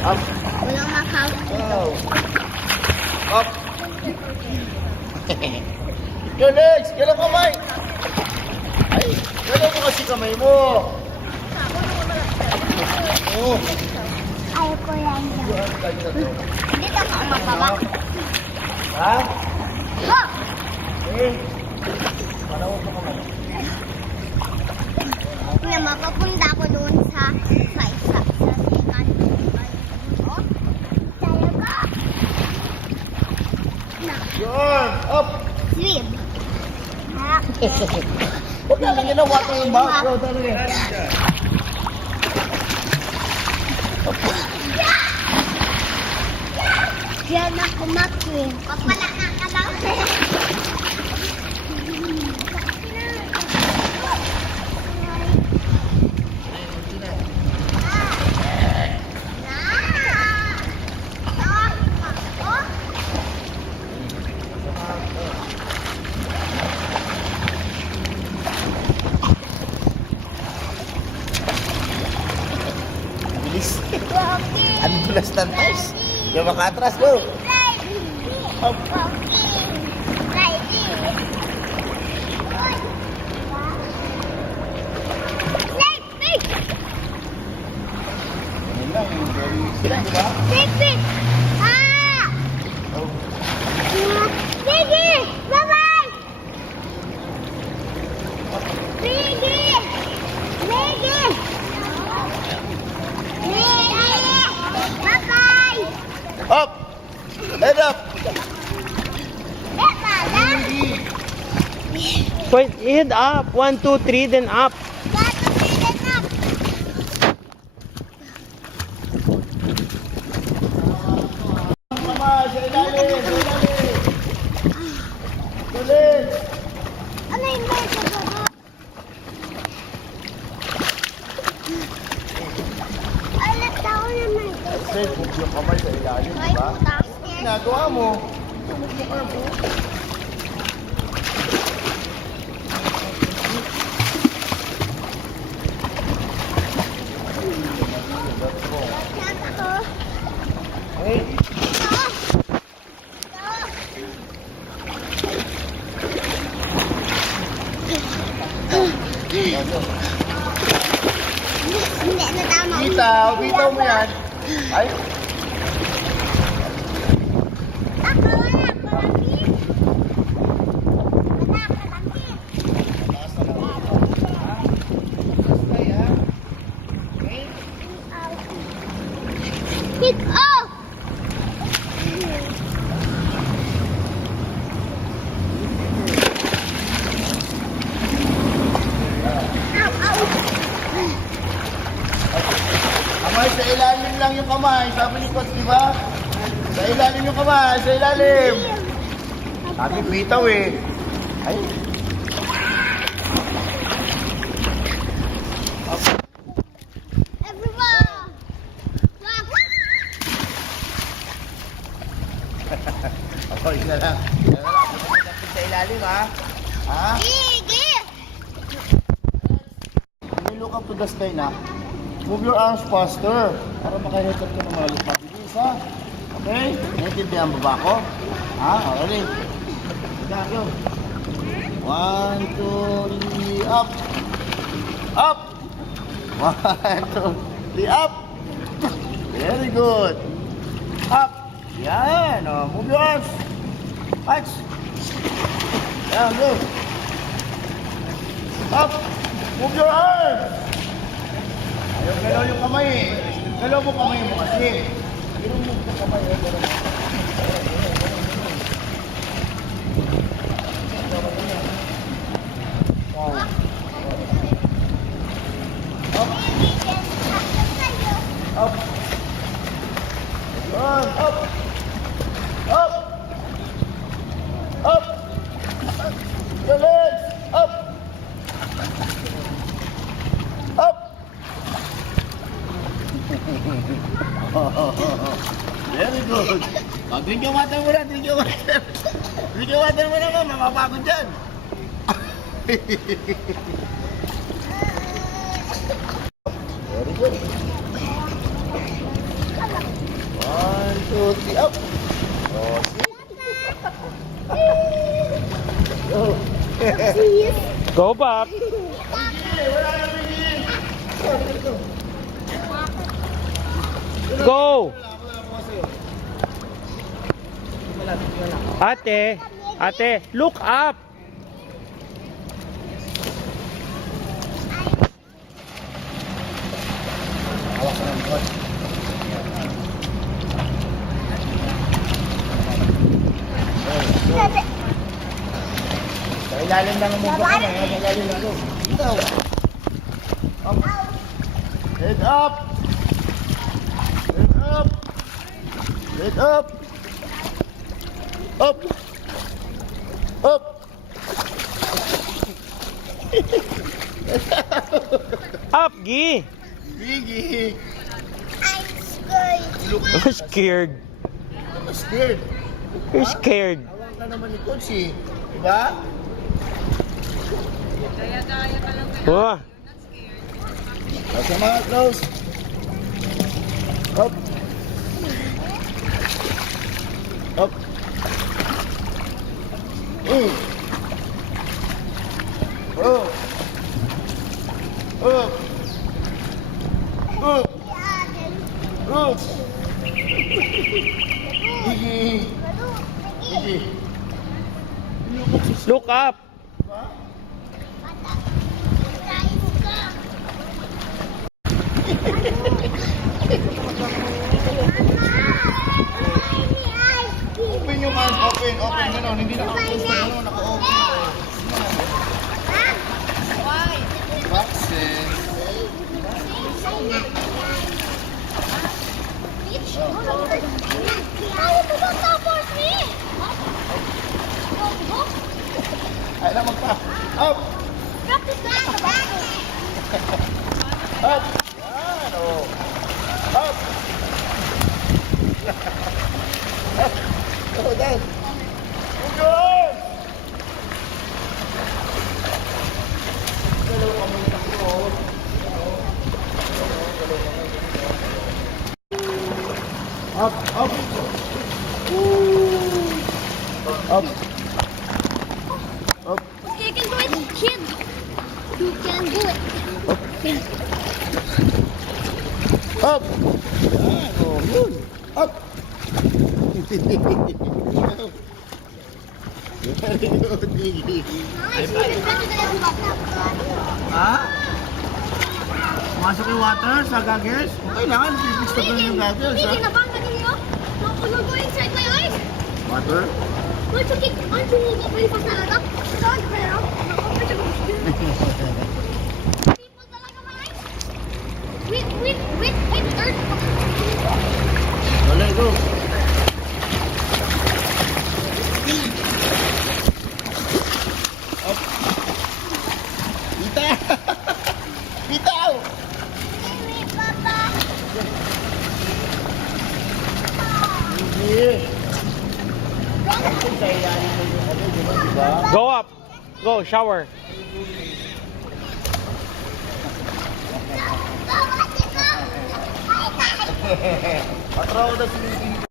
Up. Walang makawin dito. Wow. Up. Ikaw next. Kailan kamay? Ay, kailan mo kasi kamay mo? Oh. Ayaw ko lang yan. Dito ka mababa. Ha? Oh! Eh. Panahon ko kamay. Nga, mapapunta ko doon sa second. Oh, tayo ka. Na, Yun. Up. swim. Ha? Huwag na lang ginawa ko yung background. Ano yun? Diyan ako mag-swim. Papala na ka lang. Bilis. Ang dulas ng tires. Yung makatras mo. Up. Yan lang. Very easy lang, di ba? Oh. Up. Head up. Point, head up. 1, 2, 3, then up. Kamay sa ilalim. Sa ilalim. Tuloy. Ano yung may sasagot? Alat ako naman ito. Kasi huwag yung kamay sa ilalim, di Ay, ba? putas. Ginagawa mo. Tumog mo ka po. Saan ako? Hey. Hindi na tama. Bitaw mo yan. Ay, Ako wala. Kalangkit. Wala, kalangkit. Pick up! Ow, ow. kamay sa ilalim lang yung kamay. Sabi ni Coach, di ba? Sa ilalim yung kamay, sa ilalim. Sabi bitaw eh. Ay. Everyone! Wag! Ako, isa lang. Isa lang. Lapit sa ilalim, ha? Ha? Sige! When you look up to the sky na, move your arms faster para makahetot ka ng mga mabilis, ha? Okay? Naintindihan mo ba ako? Ha? Okay. Sige, yun. 1, 2, 3, up! Up! 1, 2, 3, up! Very good. Up! Yan, oh. Move your arms. Touch. Yan, go. Up! Move your arms! Ayaw galaw yung kamay eh. Galaw mo kamay mo kasi. Galaw mo yung kamay eh. Galaw mo. Wow. Up! Up! Yan! Up! Up! Up! Your legs! Up! Up! Very good. Drink yung water mo na, drink yung water. Drink yung water mo naman, mapapagod dyan. Very good. Absolutely up. Oh, see? Oh. Please. Go, Bob. Wala na, Biggie. Go. Wala ko sa'yo. Ate, look up. Hawak ko ng likod. Sabi, Sa ilalim ng mukha ko na. Sa ilalim ng ko. Ito. Up. Head up. Head up. Head up. Up. Up. Up, Gi. Biggie. I'm scared. Look, I'm scared. I'm scared. You're scared. Awang ka naman ni Coach eh. Diba? Oh. Nasa mga close. Up. Up. Up. Up. Up. Up. Biggie. Biggie. Look up. Diba? Open yung hand. Open. Open. Ganon. Hindi naka-close na ganon. Naka-open. Boxes. Ay na magpa. Up. Up. Yan. Oh. Up. Up. Go down. Good. Dalawa kami takbo. Up, up. Up. Up. You can do it, kid. You can do it. Up. Yan, oh, yun. Up. Very good, Biggie. Ha? Masok yung water sa goggles? Kailangan fix na yung goggles, ha? Biggie, napanggaling mo? No, go inside my eyes. Water? Aren't you really fast na lang? People talaga ba eyes? Wait, third. Wala, go. Up. Pita! Pitaw! Wait, Papa. Hindi. Sa ilalim mo yung ano, diba? Go up. Go, shower. Go, Ate, go. Patraw na sinisin.